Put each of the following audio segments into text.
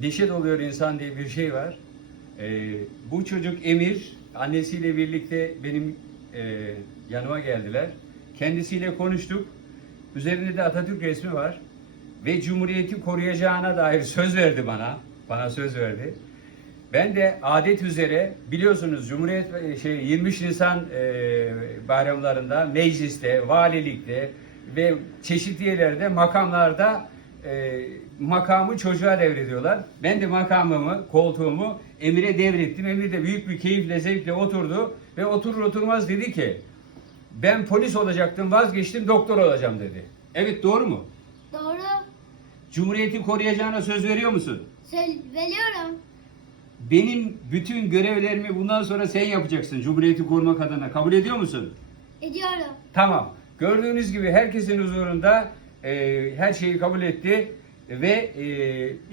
Neşet oluyor insan diye bir şey var. Ee, bu çocuk Emir annesiyle birlikte benim e, yanıma geldiler. Kendisiyle konuştuk. Üzerinde de Atatürk resmi var. Ve Cumhuriyeti koruyacağına dair söz verdi bana. Bana söz verdi. Ben de adet üzere biliyorsunuz Cumhuriyet e, şey 23 Nisan e, bayramlarında mecliste, valilikte ve çeşitli yerlerde makamlarda e, makamı çocuğa devrediyorlar. Ben de makamımı, koltuğumu Emir'e devrettim. Emir de büyük bir keyifle, zevkle oturdu ve oturur oturmaz dedi ki ben polis olacaktım, vazgeçtim, doktor olacağım dedi. Evet doğru mu? Doğru. Cumhuriyeti koruyacağına söz veriyor musun? Söyle, veriyorum. Benim bütün görevlerimi bundan sonra sen yapacaksın Cumhuriyeti korumak adına. Kabul ediyor musun? Ediyorum. Tamam. Gördüğünüz gibi herkesin huzurunda e, her şeyi kabul etti ve e,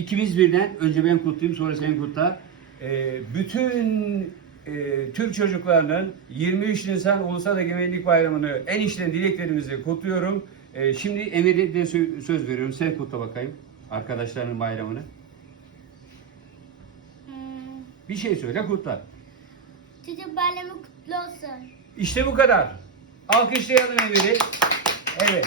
ikimiz birden önce ben kutlayayım sonra sen kutla. E, bütün e, Türk çocuklarının 23 Nisan Ulusal Egemenlik Bayramı'nı en içten dileklerimizi kutluyorum. E, şimdi Emir'e de sö- söz veriyorum. Sen kutla bakayım arkadaşlarının bayramını. Hmm. Bir şey söyle kutla. Çocuk bayramı kutlu olsun. İşte bu kadar. Alkışlayalım Emir'i. Evet.